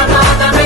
Nada, nada, nada.